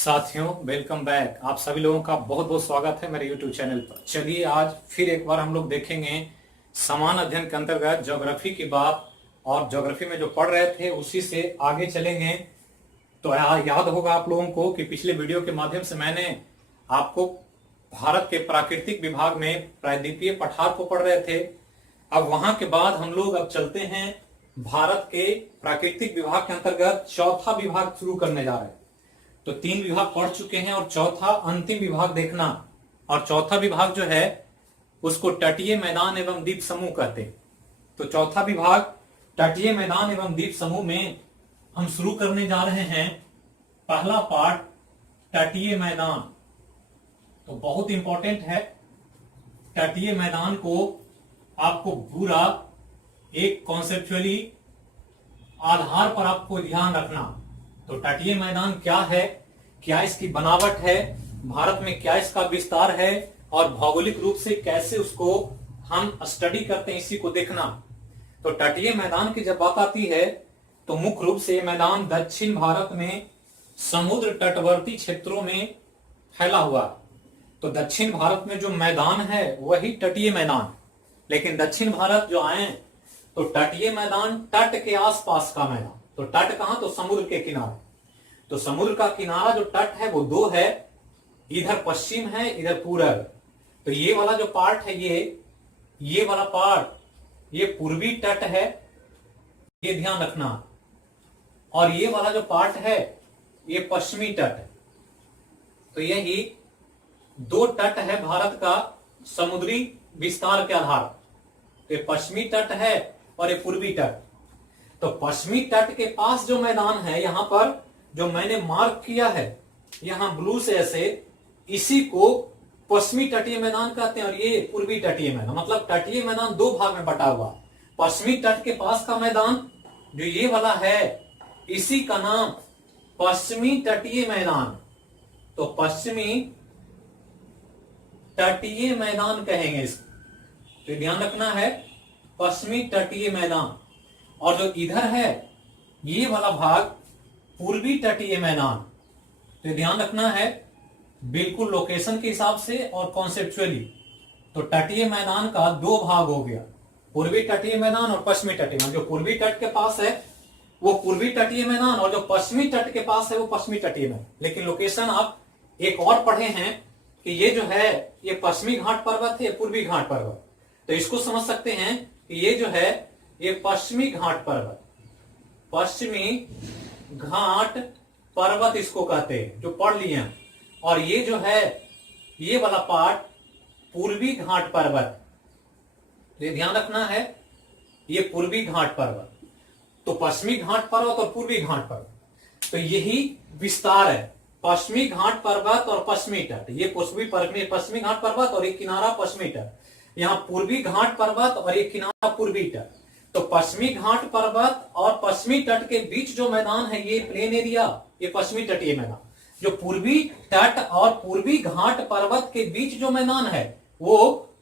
साथियों, welcome back. आप सभी लोगों का बहुत बहुत स्वागत है मेरे YouTube चैनल पर। चलिए आज फिर एक बार हम लोग देखेंगे समान अध्ययन के अंतर्गत ज्योग्राफी की बात, और ज्योग्राफी में जो पढ़ रहे थे उसी से आगे चलेंगे। तो याद होगा आप लोगों को कि पिछले वीडियो के माध्यम से मैंने आपको भारत के प्राकृतिक विभाग में प्रायद्वीपीय पठार को पढ़ रहे थे। अब वहां के बाद हम लोग अब चलते हैं भारत के प्राकृतिक विभाग के अंतर्गत चौथा विभाग शुरू करने जा रहे हैं। तो 3 विभाग पढ़ चुके हैं और चौथा अंतिम विभाग देखना। और चौथा विभाग जो है उसको तटीय मैदान एवं द्वीप समूह कहते हैं। तो चौथा विभाग तटीय मैदान एवं द्वीप समूह में हम शुरू करने जा रहे हैं पहला पार्ट तटीय मैदान। तो बहुत इंपॉर्टेंट है, तटीय मैदान को आपको पूरा एक कॉन्सेप्चुअली आधार पर आपको ध्यान रखना। तो तटीय मैदान क्या है, क्या इसकी बनावट है, भारत में क्या इसका विस्तार है और भौगोलिक रूप से कैसे उसको हम स्टडी करते हैं, इसी को देखना। तो तटीय मैदान की जब बात आती है तो मुख्य रूप से मैदान दक्षिण भारत में समुद्र तटवर्ती क्षेत्रों में फैला हुआ। तो दक्षिण भारत में जो मैदान है वही तटीय मैदान, लेकिन दक्षिण भारत जो आए तो तटीय मैदान तट के आसपास का मैदान। तो तट कहां, तो समुद्र के किनारे। तो समुद्र का किनारा जो तट है वो 2 है, इधर पश्चिम है इधर पूरब। तो ये वाला जो पार्ट है ये वाला पार्ट ये पूर्वी तट है, ये ध्यान रखना। और ये वाला जो पार्ट है ये पश्चिमी तट है। तो यही 2 तट है भारत का समुद्री विस्तार के आधार। तो ये पश्चिमी तट है और ये पूर्वी तट। तो पश्चिमी तट के पास जो मैदान है, यहां पर जो मैंने मार्क किया है यहां ब्लू से ऐसे, इसी को पश्चिमी तटीय मैदान कहते हैं और ये पूर्वी तटीय मैदान। मतलब तटीय मैदान 2 भाग में बटा हुआ। पश्चिमी तट के पास का मैदान जो ये वाला है इसी का नाम पश्चिमी तटीय मैदान। तो पश्चिमी तटीय मैदान कहेंगे इसको। तो ध्यान रखना है, पश्चिमी तटीय मैदान। और जो इधर है ये वाला भाग पूर्वी तटीय मैदान। तो ध्यान रखना है बिल्कुल लोकेशन के हिसाब से और कॉन्सेप्चुअली। तो तटीय मैदान का 2 भाग हो गया, पूर्वी तटीय मैदान और पश्चिमी तटीय मैदान। जो पूर्वी तट के पास है वो पूर्वी तटीय मैदान और जो पश्चिमी तट के पास है वो पश्चिमी तटीय मैदान। लेकिन लोकेशन आप एक और पढ़े हैं कि ये जो है ये पश्चिमी घाट पर्वत है, पूर्वी घाट पर्वत। तो इसको समझ सकते हैं कि ये जो है ये पश्चिमी घाट पर्वत, पश्चिमी घाट पर्वत इसको कहते हैं, जो पढ़ लिए हैं। और ये जो है ये वाला पार्ट पूर्वी घाट पर्वत। ये ध्यान रखना है, ये पूर्वी घाट पर्वत। तो पश्चिमी घाट पर्वत और पूर्वी घाट पर्वत, तो यही विस्तार है। पश्चिमी घाट पर्वत और पश्चिमी तट, ये पश्चिमी घाट पर्वत और एक किनारा पश्चिमी तट। यहाँ पूर्वी घाट पर्वत और एक किनारा पूर्वी तट। तो पश्चिमी घाट पर्वत और पश्चिमी तट के बीच जो मैदान है ये प्लेन एरिया, ये पश्चिमी तटीय मैदान। जो पूर्वी तट और पूर्वी घाट पर्वत के बीच जो मैदान है वो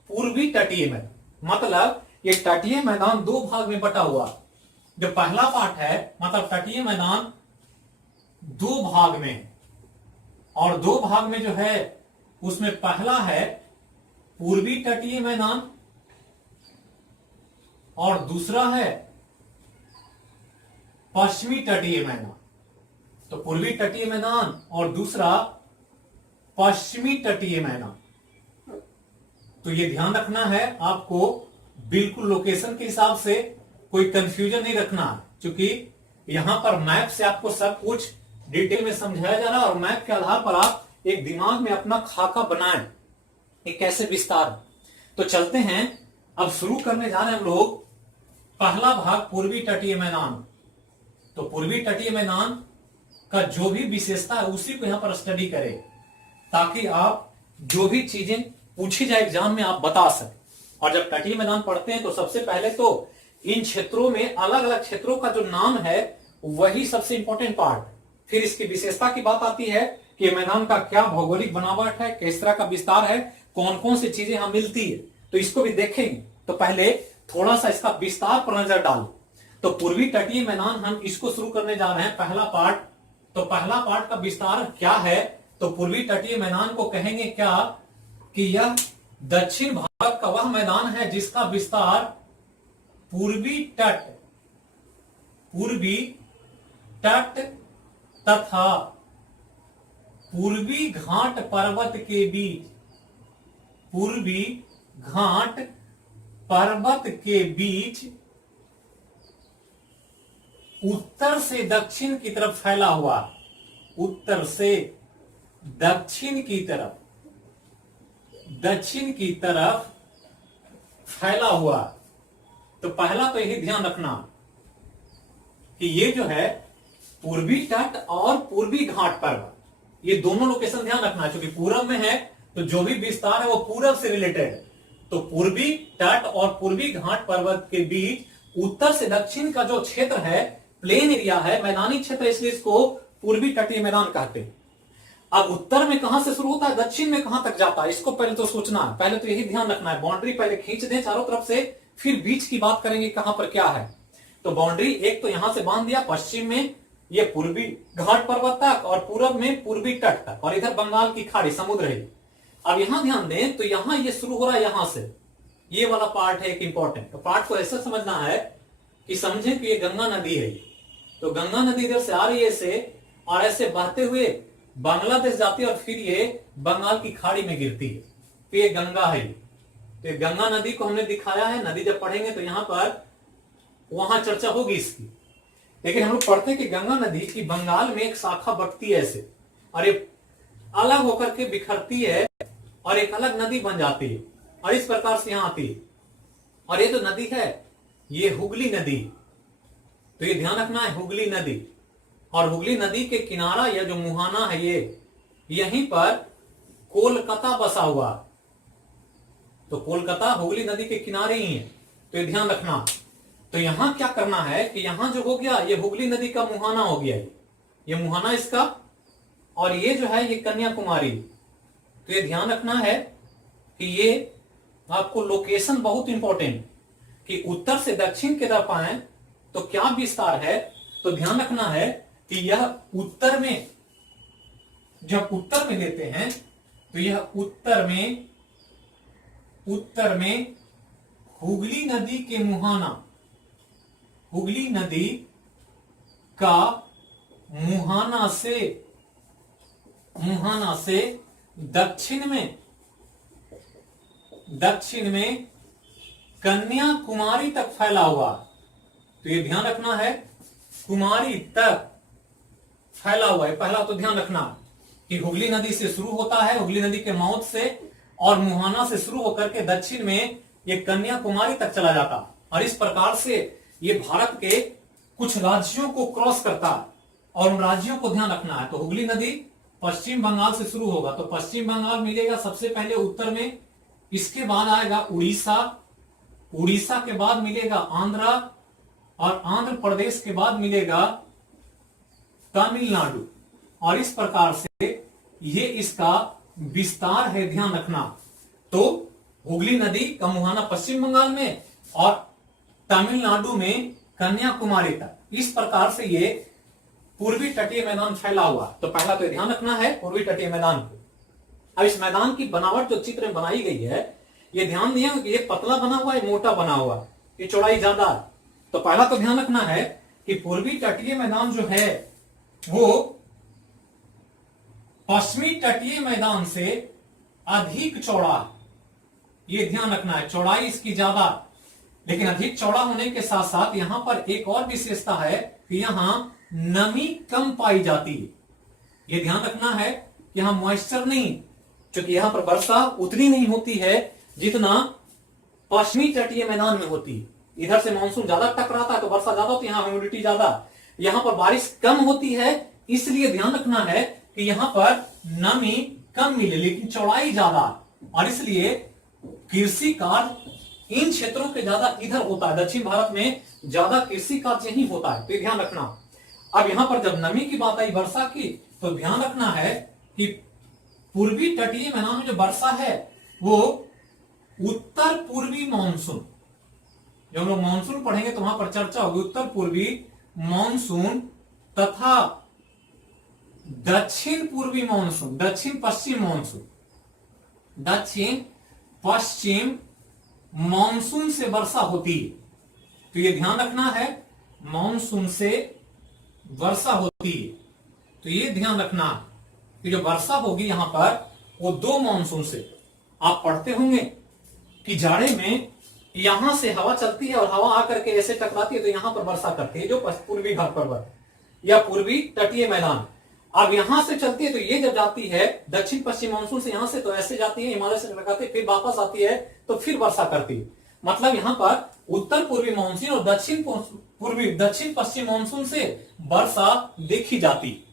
पूर्वी तटीय मैदान। मतलब ये तटीय मैदान 2 भाग में बटा हुआ। जो पहला पार्ट है मतलब तटीय मैदान 2 भाग में, और 2 भाग में जो है उसमें पहला है पूर्वी तटीय मैदान और दूसरा है पश्चिमी तटीय मैदान। तो पूर्वी तटीय मैदान और दूसरा पश्चिमी तटीय मैदान। तो ये ध्यान रखना है आपको, बिल्कुल लोकेशन के हिसाब से कोई कंफ्यूजन नहीं रखना, क्योंकि यहां पर मैप से आपको सब कुछ डिटेल में समझाया जा रहा है और मैप के आधार पर आप एक दिमाग में अपना खाका बनाएं कि कैसे विस्तार। तो चलते हैं, अब शुरू करने जा रहे हैं हम लोग पहला भाग पूर्वी तटीय मैदान। तो पूर्वी तटीय मैदान का जो भी विशेषता है उसी को यहां पर स्टडी करें, ताकि आप जो भी चीजें पूछी जाए एग्जाम में आप बता सकें। और जब तटीय मैदान पढ़ते हैं तो सबसे पहले तो इन क्षेत्रों में अलग अलग क्षेत्रों का जो नाम है वही सबसे इंपॉर्टेंट पार्ट। फिर इसकी विशेषता की बात आती है कि मैदान का क्या भौगोलिक बनावट है, किस तरह का विस्तार है, कौन कौन सी चीजें यहां मिलती है, तो इसको भी देखेंगे। तो पहले थोड़ा सा इसका विस्तार पर नजर डालो। तो पूर्वी तटीय मैदान हम इसको शुरू करने जा रहे हैं। पहला पार्ट तो पहला पार्ट का विस्तार क्या है, तो पूर्वी तटीय मैदान को कहेंगे क्या कि यह दक्षिण भारत का वह मैदान है जिसका विस्तार पूर्वी तट तथा पूर्वी घाट पर्वत के बीच, पूर्वी घाट पर्वत के बीच उत्तर से दक्षिण की तरफ फैला हुआ, उत्तर से दक्षिण की तरफ फैला हुआ। तो पहला तो यही ध्यान रखना कि ये जो है पूर्वी तट और पूर्वी घाट पर्वत, ये दोनों लोकेशन ध्यान रखना, क्योंकि पूरब में है तो जो भी विस्तार है वो पूरब से रिलेटेड। तो पूर्वी तट और पूर्वी घाट पर्वत के बीच उत्तर से दक्षिण का जो क्षेत्र है, प्लेन एरिया है, मैदानी क्षेत्र, इसलिए इसको पूर्वी तटीय मैदान कहते हैं। अब उत्तर में कहां से शुरू होता है, दक्षिण में कहां तक जाता है, इसको पहले तो सोचना है, पहले तो यही ध्यान रखना है। बाउंड्री पहले खींच दें चारों तरफ से, फिर बीच की बात करेंगे कहां पर क्या है। तो बाउंड्री एक तो यहां से बांध दिया, पश्चिम में ये पूर्वी घाट पर्वत तक और पूरब में पूर्वी तट तक, और इधर बंगाल की खाड़ी समुद्र है। अब यहां ध्यान दें तो यहां ये शुरू हो रहा है, यहां से ये वाला पार्ट है एक इंपॉर्टेंट। तो पार्ट को ऐसे समझना है कि समझें कि ये गंगा नदी है, तो गंगा नदी इधर से आ रही है ऐसे, और ऐसे बहते हुए बांग्लादेश जाती है और फिर ये बंगाल की खाड़ी में गिरती है, तो ये गंगा है। तो गंगा नदी को हमने दिखाया है, नदी जब पढ़ेंगे तो यहां पर वहां चर्चा होगी इसकी। लेकिन हम लोग पढ़ते हैं कि गंगा नदी की बंगाल में एक शाखा बटती है ऐसे, और ये अलग होकर के बिखरती है और एक अलग नदी बन जाती है, और इस प्रकार से यहां आती है। और ये जो नदी है ये हुगली नदी, तो ये ध्यान रखना है हुगली नदी। और हुगली नदी के किनारा या जो मुहाना है ये, यहीं पर कोलकाता बसा हुआ, तो कोलकाता हुगली नदी के किनारे ही है, तो ये ध्यान रखना। तो यहां क्या करना है कि यहां जो हो गया ये हुगली नदी का मुहाना हो गया, ये मुहाना इसका, और ये जो है ये कन्याकुमारी। तो ये ध्यान रखना है कि ये आपको लोकेशन बहुत इंपॉर्टेंट, कि उत्तर से दक्षिण की तरफ आए तो क्या विस्तार है। तो ध्यान रखना है कि यह उत्तर में, जब उत्तर में लेते हैं तो यह उत्तर में हुगली नदी के मुहाना, हुगली नदी का मुहाना से दक्षिण में कन्याकुमारी तक फैला हुआ। तो ये ध्यान रखना है कुमारी तक फैला हुआ है। पहला तो ध्यान रखना कि हुगली नदी से शुरू होता है, हुगली नदी के माउथ से, और मुहाना से शुरू होकर के दक्षिण में ये कन्याकुमारी तक चला जाता, और इस प्रकार से ये भारत के कुछ राज्यों को क्रॉस करता है, और उन राज्यों को ध्यान रखना है। तो हुगली नदी पश्चिम बंगाल से शुरू होगा, तो पश्चिम बंगाल मिलेगा सबसे पहले उत्तर में, इसके बाद आएगा उड़ीसा, उड़ीसा के बाद मिलेगा आंध्रा, और आंध्र प्रदेश के बाद मिलेगा तमिलनाडु, और इस प्रकार से ये इसका विस्तार है, ध्यान रखना। तो हुगली नदी का मुहाना पश्चिम बंगाल में और तमिलनाडु में कन्याकुमारी तक, इस प्रकार से ये पूर्वी तटीय मैदान फैला हुआ। तो पहला तो ध्यान रखना है पूर्वी तटीय मैदान को। अब इस मैदान की बनावट जो चित्र में बनाई गई है, ये ध्यान दिया कि ये पतला बना हुआ है, मोटा बना हुआ, ये चौड़ाई ज्यादा है। तो पहला तो ध्यान रखना है कि पूर्वी तटीय मैदान जो है वो पश्चिमी तटीय मैदान से अधिक चौड़ा है, ये ध्यान रखना है। चौड़ाई इसकी ज्यादा, लेकिन अधिक चौड़ा होने के साथ साथ यहां पर एक और विशेषता है कि यहां नमी कम पाई जाती है। यह ध्यान रखना है कि यहां मॉइस्चर नहीं, क्योंकि यहां पर वर्षा उतनी नहीं होती है जितना पश्चिमी तटीय मैदान में होती है। इधर से मानसून ज्यादा टकराता है तो वर्षा ज्यादा होती है, यहां ह्यूमिडिटी ज्यादा, यहां पर बारिश कम होती है, इसलिए ध्यान रखना है कि यहां पर नमी कम मिले लेकिन चौड़ाई ज्यादा, और इसलिए कृषि कार्य इन क्षेत्रों के ज्यादा इधर होता है। दक्षिण भारत में ज्यादा कृषि कार्य यही होता है, तो ये ध्यान रखना। अब यहां पर जब नमी की बात आई वर्षा की, तो ध्यान रखना है कि पूर्वी तटीय मैदान में जो वर्षा है वो उत्तर पूर्वी मानसून, जब हम लोग मानसून पढ़ेंगे तो वहां पर चर्चा होगी, उत्तर पूर्वी मानसून तथा दक्षिण पूर्वी मानसून, दक्षिण पश्चिम मानसून, दक्षिण पश्चिम मानसून से वर्षा होती है। तो ये ध्यान रखना है, मानसून से वर्षा होती है। तो ये ध्यान रखना कि जो वर्षा होगी यहां पर वो दो मानसून से। आप पढ़ते होंगे कि जाड़े में यहां से हवा चलती है और हवा आकर के ऐसे टकराती है तो यहां पर वर्षा करती है, जो पूर्वी घाट पर्वत या पूर्वी तटीय मैदान। अब यहां से चलती है तो ये जब जाती है दक्षिण पश्चिम मानसून से, यहां से तो ऐसे जाती है, हिमालय से टकराती है, फिर वापस आती है तो फिर वर्षा करती है। मतलब यहां पर उत्तर पूर्वी मानसून और दक्षिण पश्चिम मानसून से वर्षा देखी जाती।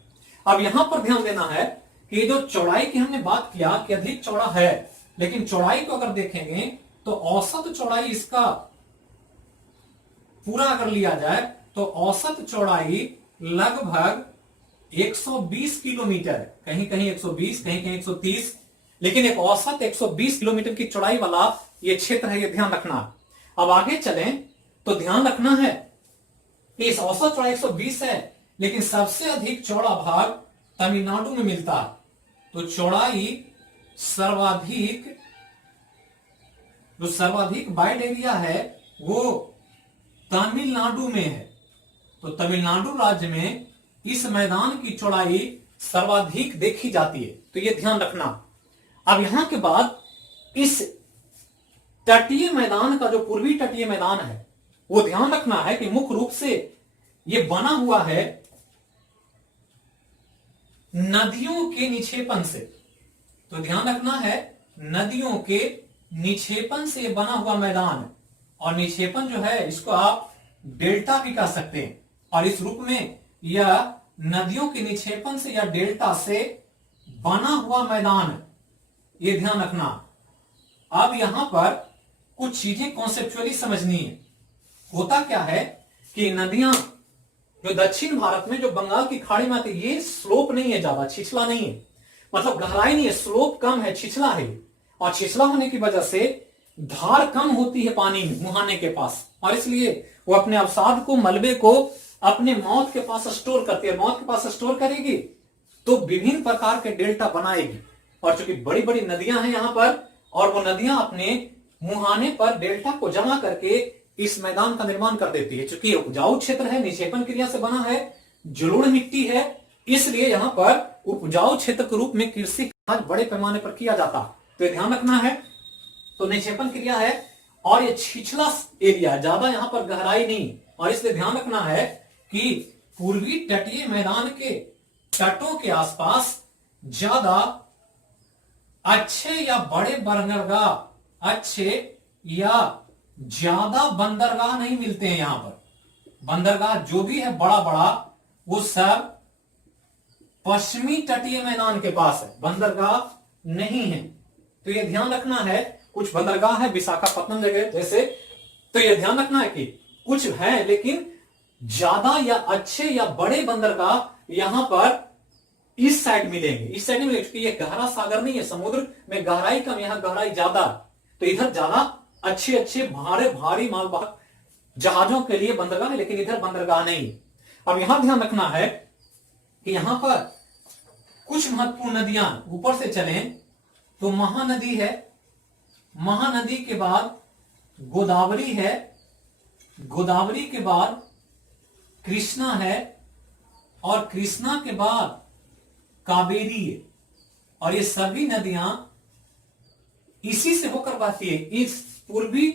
अब यहां पर ध्यान देना है कि जो चौड़ाई की हमने बात किया कि अधिक चौड़ा है, लेकिन चौड़ाई को अगर देखेंगे तो औसत चौड़ाई इसका पूरा अगर लिया जाए तो औसत चौड़ाई लगभग 120 किलोमीटर, कहीं कहीं 120, कहीं कहीं 130, लेकिन एक औसत 120 किलोमीटर की चौड़ाई वाला ये क्षेत्र है, ये ध्यान रखना। अब आगे चलें तो ध्यान रखना है कि इस औसत चौड़ाई 120 है, लेकिन सबसे अधिक चौड़ा भाग तमिलनाडु में मिलता है। तो चौड़ाई जो सर्वाधिक वाइड एरिया है वो तमिलनाडु में है। तो तमिलनाडु राज्य में इस मैदान की चौड़ाई सर्वाधिक देखी जाती है, तो यह ध्यान रखना। अब यहां के बाद इस तटीय मैदान का, जो पूर्वी तटीय मैदान है, वो ध्यान रखना है कि मुख्य रूप से यह बना हुआ है नदियों के निक्षेपण से। तो ध्यान रखना है, नदियों के निक्षेपण से बना हुआ मैदान है। और निक्षेपण जो है इसको आप डेल्टा भी कह सकते हैं, और इस रूप में यह नदियों के निक्षेपण से या डेल्टा से बना हुआ मैदान है, यह ध्यान रखना। अब यहां पर कुछ चीजें कॉन्सेप्चुअली समझनी है। होता क्या है कि नदियां जो दक्षिण भारत में, जो बंगाल की खाड़ी में आती है, ये स्लोप नहीं है, ज्यादा छिछला नहीं है, मतलब गहराई नहीं है, स्लोप कम है, छिछला है। और छिछला होने की वजह से धार कम होती है पानी में, मुहाने के पास, और इसलिए वो अपने अवसाद को, मलबे को अपने मौत के पास स्टोर करती है। मौत के पास स्टोर करेगी तो विभिन्न प्रकार के डेल्टा बनाएगी। और चूंकि बड़ी बड़ी नदियां हैं यहां पर, और वो नदियां अपने मुहाने पर डेल्टा को जमा करके इस मैदान का निर्माण कर देती है। चूंकि उपजाऊ क्षेत्र है, निक्षेपण क्रिया से बना है, जलोढ़ मिट्टी है, इसलिए यहां पर उपजाऊ क्षेत्र के रूप में कृषि कार्य बड़े पैमाने पर किया जाता। तो ध्यान रखना है, तो निक्षेपण क्रिया है और ये छिछला एरिया, ज्यादा यहां पर गहराई नहीं, और इसलिए ध्यान रखना है कि पूर्वी तटीय मैदान के तटों के आसपास ज्यादा अच्छे या बड़े बंदरगाह, अच्छे या ज्यादा बंदरगाह नहीं मिलते हैं। यहां पर बंदरगाह जो भी है बड़ा बड़ा, वो सब पश्चिमी तटीय मैदान के पास है, बंदरगाह नहीं है। तो यह ध्यान रखना है, कुछ बंदरगाह है विशाखापत्तनम जगह जैसे, तो यह ध्यान रखना है कि कुछ है, लेकिन ज्यादा या अच्छे या बड़े बंदरगाह यहां पर इस साइड मिलेंगे, इस साइड नहीं मिलेंगे, क्योंकि ये गहरा सागर नहीं है, समुद्र में गहराई कम, यहां गहराई ज्यादा। तो इधर ज्यादा अच्छे अच्छे भारी मालवाहक जहाजों के लिए बंदरगाह है, लेकिन इधर बंदरगाह नहीं। अब यहां ध्यान रखना है कि यहां पर कुछ महत्वपूर्ण नदियां, ऊपर से चलें तो महानदी है, महानदी के बाद गोदावरी है, गोदावरी के बाद कृष्णा है, और कृष्णा के बाद कावेरी है। और ये सभी नदियां इसी से होकर बहती है, इस पूर्वी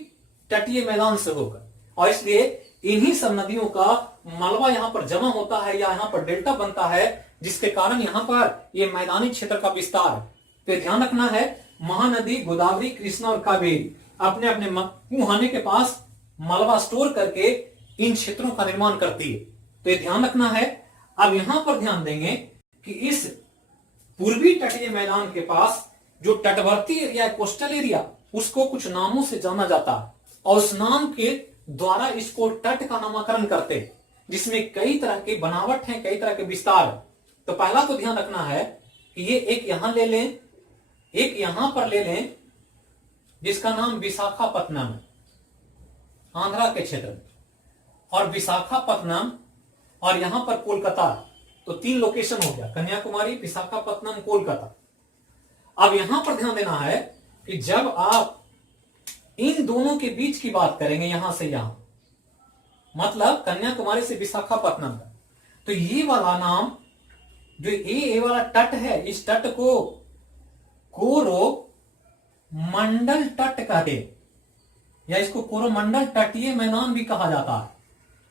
तटीय मैदान से होकर, और इसलिए इन्हीं सब नदियों का मलबा यहां पर जमा होता है या यहां पर डेल्टा बनता है, जिसके कारण यहां पर यह मैदानी क्षेत्र का विस्तार है। तो ध्यान रखना है, महानदी, गोदावरी, कृष्णा और कावेरी अपने अपने मुहाने के पास मलबा स्टोर करके इन क्षेत्रों का निर्माण करती है। तो ये ध्यान रखना है। अब यहां पर ध्यान देंगे कि इस पूर्वी तटीय मैदान के पास जो तटवर्ती एरिया है, कोस्टल एरिया, उसको कुछ नामों से जाना जाता है, और उस नाम के द्वारा इसको तट का नामकरण करते हैं, जिसमें कई तरह की बनावट है, कई तरह के विस्तार है। तो पहला तो ध्यान रखना है कि ये एक यहां ले लें, एक यहां पर ले लें, जिसका नाम विशाखापत्तनम है, आंध्रा के क्षेत्र में, और विशाखापत्तनम, और यहां पर कोलकाता। तो 3 लोकेशन हो गया, कन्याकुमारी, विशाखापत्तनम, कोलकाता। अब यहां पर ध्यान देना है कि जब आप इन दोनों के बीच की बात करेंगे, यहां से यहां, मतलब कन्याकुमारी से विशाखापत्तनम का, तो ये वाला नाम जो ए वाला तट है, इस तट को कोरोमंडल तट कहते हैं, या इसको कोरोमंडल तटीय मैदान भी कहा जाता है।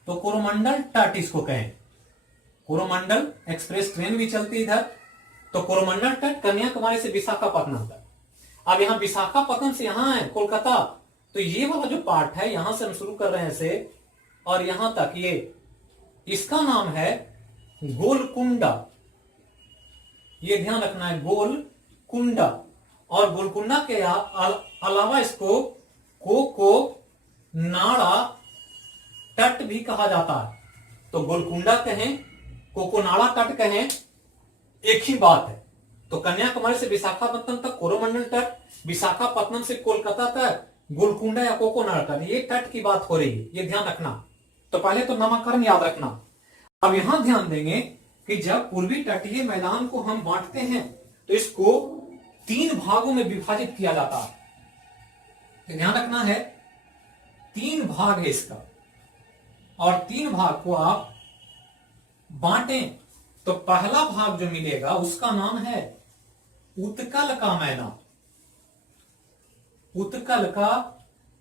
तो कोरोमंडल तट इसको कहें। कोरोमंडल एक्सप्रेस ट्रेन भी चलती इधर, तो कोरोमंडल तट कन्याकुमारी से विशाखापत्तनम तक। अब यहां विशाखापत्तनम से यहां है कोलकाता, तो ये वाला जो पार्ट है यहां से हम शुरू कर रहे हैं इसे, और यहां तक ये, इसका नाम है गोलकुंडा। ये ध्यान रखना है, गोलकुंडा। और गोलकुंडा के अलावा इसको कोको नाड़ा तट भी कहा जाता है। तो गोलकुंडा कहें, कोकोनाड़ा तट कहें, एक ही बात है। तो कन्याकुमारी से विशाखापत्तनम तक कोरोमंडल तट, विशाखापत्तनम से कोलकाता तक गोलकुंडा या कोकोनाड़ा तट, ये तट की बात हो रही है, ये ध्यान रखना। तो पहले तो नामकरण याद रखना। अब यहां ध्यान देंगे कि जब पूर्वी तटीय मैदान को हम बांटते हैं तो इसको 3 भागों में विभाजित किया जाता है। तो ध्यान रखना है, 3 भाग है इसका, और 3 भाग को आप बांटें तो पहला भाग जो मिलेगा उसका नाम है उत्कल का मैदान। उत्कल का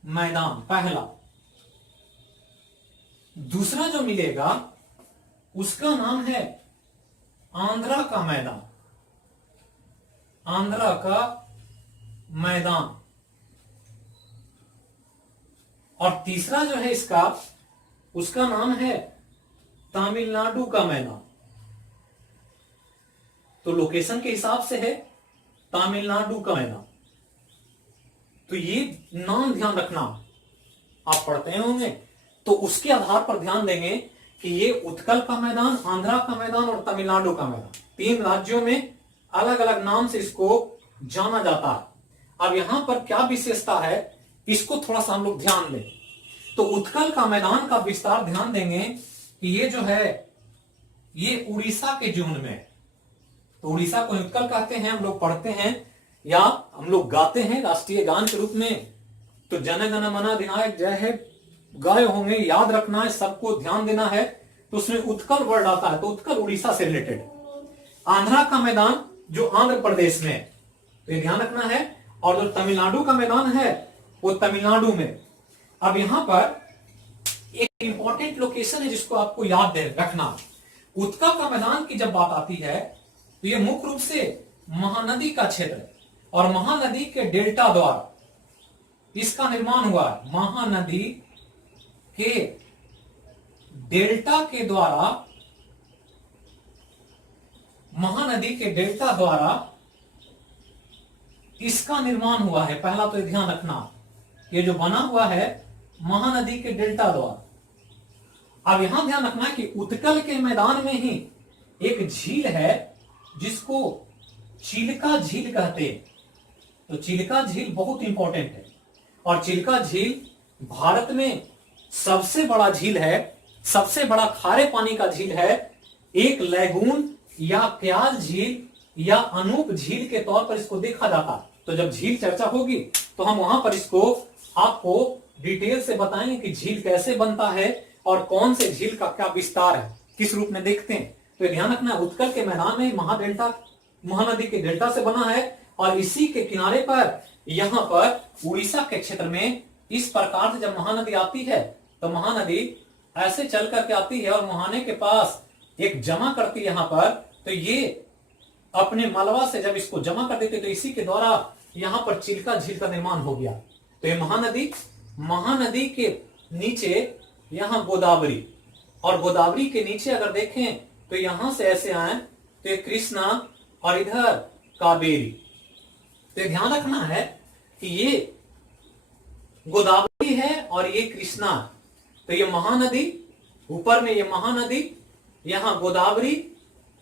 मैदान पहला। दूसरा जो मिलेगा उसका नाम है आंध्रा का मैदान। आंध्रा का मैदान। और तीसरा जो है इसका, उसका नाम है तमिलनाडु का मैदान। तो लोकेशन के हिसाब से है तमिलनाडु का मैदान। तो ये नाम ध्यान रखना, आप पढ़ते होंगे तो उसके आधार पर ध्यान देंगे कि ये उत्कल का मैदान, आंध्रा का मैदान और तमिलनाडु का मैदान, 3 राज्यों में अलग अलग नाम से इसको जाना जाता है। अब यहां पर क्या विशेषता है, इसको थोड़ा सा हम लोग ध्यान दें। तो उत्कल का मैदान का विस्तार ध्यान देंगे कि ये जो है ये उड़ीसा के जोन में। तो उड़ीसा को उत्कल कहते हैं, हम लोग पढ़ते हैं या हम लोग गाते हैं राष्ट्रीय गान के रूप में। तो जन गण मन अधिनायक जय है गाए होंगे, याद रखना है, सबको ध्यान देना है। तो उसमें उत्कल वर्ड आता है, तो उत्कल उड़ीसा से रिलेटेड। आंध्रा का मैदान जो आंध्र प्रदेश में, तो ये ध्यान रखना है। और जो तमिलनाडु का मैदान है वो तमिलनाडु में। अब यहां पर एक इंपॉर्टेंट लोकेशन है जिसको आपको याद रखना। उत्कल का मैदान की जब बात आती है तो ये मुख्य रूप से महानदी का क्षेत्र है, और महानदी के डेल्टा द्वारा इसका निर्माण हुआ है। महानदी के डेल्टा के द्वारा, महानदी के डेल्टा द्वारा इसका निर्माण हुआ है। पहला तो ध्यान रखना, ये जो बना हुआ है महानदी के डेल्टा द्वारा। अब यहां ध्यान रखना कि उत्कल के मैदान में ही एक झील है जिसको चिल्का झील कहते हैं। तो चिल्का झील बहुत इंपॉर्टेंट है, और चिल्का झील भारत में सबसे बड़ा झील है, सबसे बड़ा खारे पानी का झील है। एक लैगून या क्याल झील या अनूप झील के तौर पर इसको देखा जाता है। तो जब झील चर्चा होगी तो हम वहां पर इसको आपको डिटेल से बताएंगे कि झील कैसे बनता है और कौन से झील का क्या विस्तार है, किस रूप में देखते हैं। तो ध्यान रखना, उत्कल के मैदान में महाडेल्टा, महानदी के डेल्टा से बना है, और इसी के किनारे पर यहां पर उड़ीसा के क्षेत्र में इस प्रकार से जब महानदी आती है तो महानदी ऐसे चल करके आती है और मुहाने के पास एक जमा करती है यहां पर। तो ये अपने मलबा से जब इसको जमा कर देते तो इसी के द्वारा यहां पर चिल्का झील का निर्माण हो गया। तो ये महानदी, महानदी के नीचे यहां गोदावरी, और गोदावरी के नीचे अगर देखें तो यहां से ऐसे आए तो ये कृष्णा और इधर कावेरी। तो ध्यान रखना है कि ये गोदावरी है और ये कृष्णा। तो ये महानदी, ऊपर में ये महानदी, यहां गोदावरी,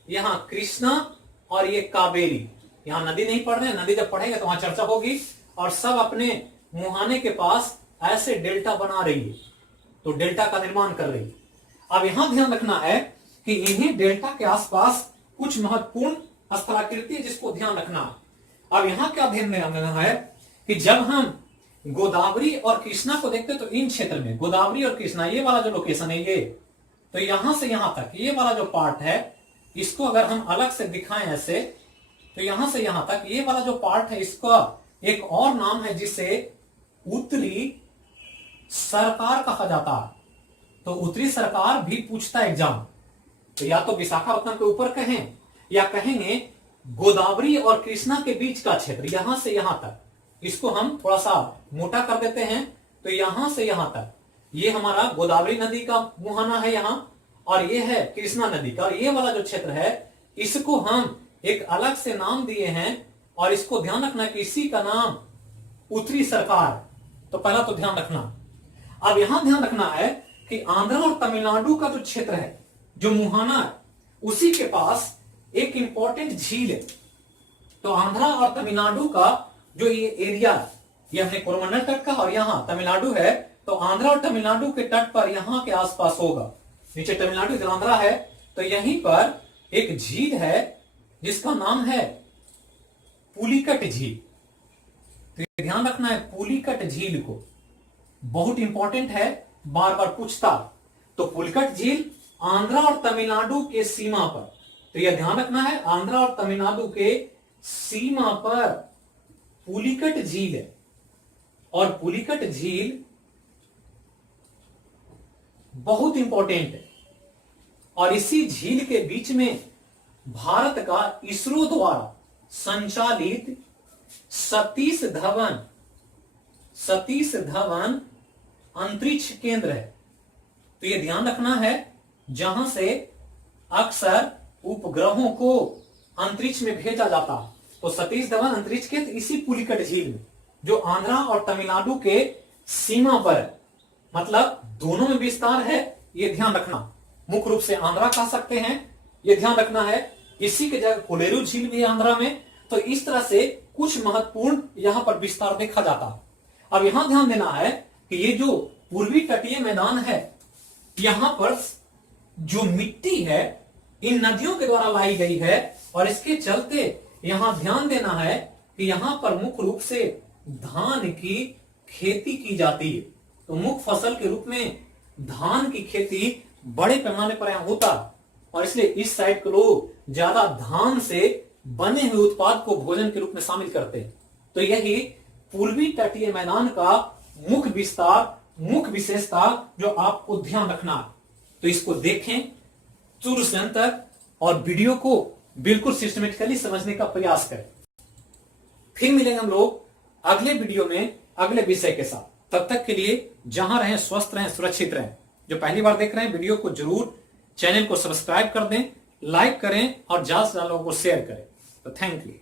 यहां कृष्णा और ये कावेरी। यहां नदी नहीं पढ़ रहे हैं, नदी जब पढ़ेंगे तो वहां चर्चा होगी। और सब अपने मुहाने के पास ऐसे डेल्टा बना रही है, तो डेल्टा का निर्माण कर रही है। अब यहां ध्यान रखना है कि इन्हीं डेल्टा के आसपास कुछ महत्वपूर्ण स्थलाकृति है जिसको ध्यान रखना है। अब यहां क्या ध्यान देना है कि जब हम गोदावरी और कृष्णा को देखते हैं तो इन क्षेत्र में गोदावरी और कृष्णा, ये वाला जो लोकेशन है ये, तो यहां से यहां तक ये वाला जो पार्ट है इसको अगर हम अलग से दिखाएं ऐसे, तो यहां से यहां तक ये वाला जो पार्ट है इसका एक और नाम है जिसे उत्तरी सरकार कहा जाता है। तो उत्तरी सरकार भी पूछता है एग्जाम, तो या तो विशाखापट्टनम के ऊपर कहें या कहेंगे गोदावरी और कृष्णा के बीच का क्षेत्र, यहां से यहां तक, इसको हम थोड़ा सा मोटा कर देते हैं। तो यहां से यहां तक ये हमारा गोदावरी नदी का मुहाना है यहां, और ये है कृष्णा नदी का, और ये वाला जो क्षेत्र है इसको हम एक अलग से नाम दिए हैं, और इसको ध्यान रखना कि इसी का नाम उत्तरी सरकार। तो पहला तो ध्यान रखना। अब यहां ध्यान रखना है कि आंध्र और तमिलनाडु का जो क्षेत्र है, जो मुहाना है, उसी के पास एक इंपॉर्टेंट झील है। तो आंध्र और तमिलनाडु का जो ये एरिया है, ये हमने कोरोमंडल तट का, और यहां तमिलनाडु है, तो आंध्र और तमिलनाडु के तट पर यहां के आसपास होगा। नीचे तमिलनाडु इधर आंध्र है, तो यहीं पर एक झील है जिसका नाम है पुलिकट झील। तो ये ध्यान रखना है पुलिकट झील को, बहुत इंपॉर्टेंट है, बार बार पूछता। तो पुलिकट झील आंध्र और तमिलनाडु के सीमा पर, तो यह ध्यान रखना है आंध्र और तमिलनाडु के सीमा पर पुलिकट झील है। और पुलिकट झील बहुत इंपॉर्टेंट है, और इसी झील के बीच में भारत का इसरो द्वारा संचालित सतीश धवन अंतरिक्ष केंद्र है। तो यह ध्यान रखना है, जहां से अक्सर उपग्रहों को अंतरिक्ष में भेजा जाता है। तो सतीश धवन अंतरिक्ष केंद्र इसी पुलिकट झील में, जो आंध्र और तमिलनाडु के सीमा पर है, मतलब दोनों में विस्तार है, यह ध्यान रखना। मुख्य रूप से आंध्रा कह सकते हैं, यह ध्यान रखना है। इसी के जगह कोलेरू झील भी है आंध्रा में। तो इस तरह से कुछ महत्वपूर्ण यहां पर विस्तार देखा जाता है। अब यहां ध्यान देना है कि ये जो पूर्वी तटीय मैदान है, यहां पर जो मिट्टी है इन नदियों के द्वारा लाई गई है, और इसके चलते यहां ध्यान देना है कि यहां पर मुख्य रूप से धान की खेती की जाती है। तो मुख्य फसल के रूप में धान की खेती बड़े पैमाने पर यहां होता है, और इसलिए इस साइड के लोग ज्यादा धान से बने हुए उत्पाद को भोजन के रूप में शामिल करते हैं। तो यही पूर्वी तटीय मैदान का मुख्य विस्तार, मुख्य विशेषता जो आपको ध्यान रखना है। तो इसको देखें शुरू से अंत तक, और वीडियो को बिल्कुल सिस्टमेटिकली समझने का प्रयास करें। फिर मिलेंगे हम लोग अगले वीडियो में अगले विषय के साथ। तब तक के लिए जहां रहें, स्वस्थ रहें, सुरक्षित रहें। जो पहली बार देख रहे हैं, वीडियो को जरूर चैनल को सब्सक्राइब कर दें, लाइक करें, और ज्यादा से ज्यादा लोगों को शेयर करें। तो थैंक यू।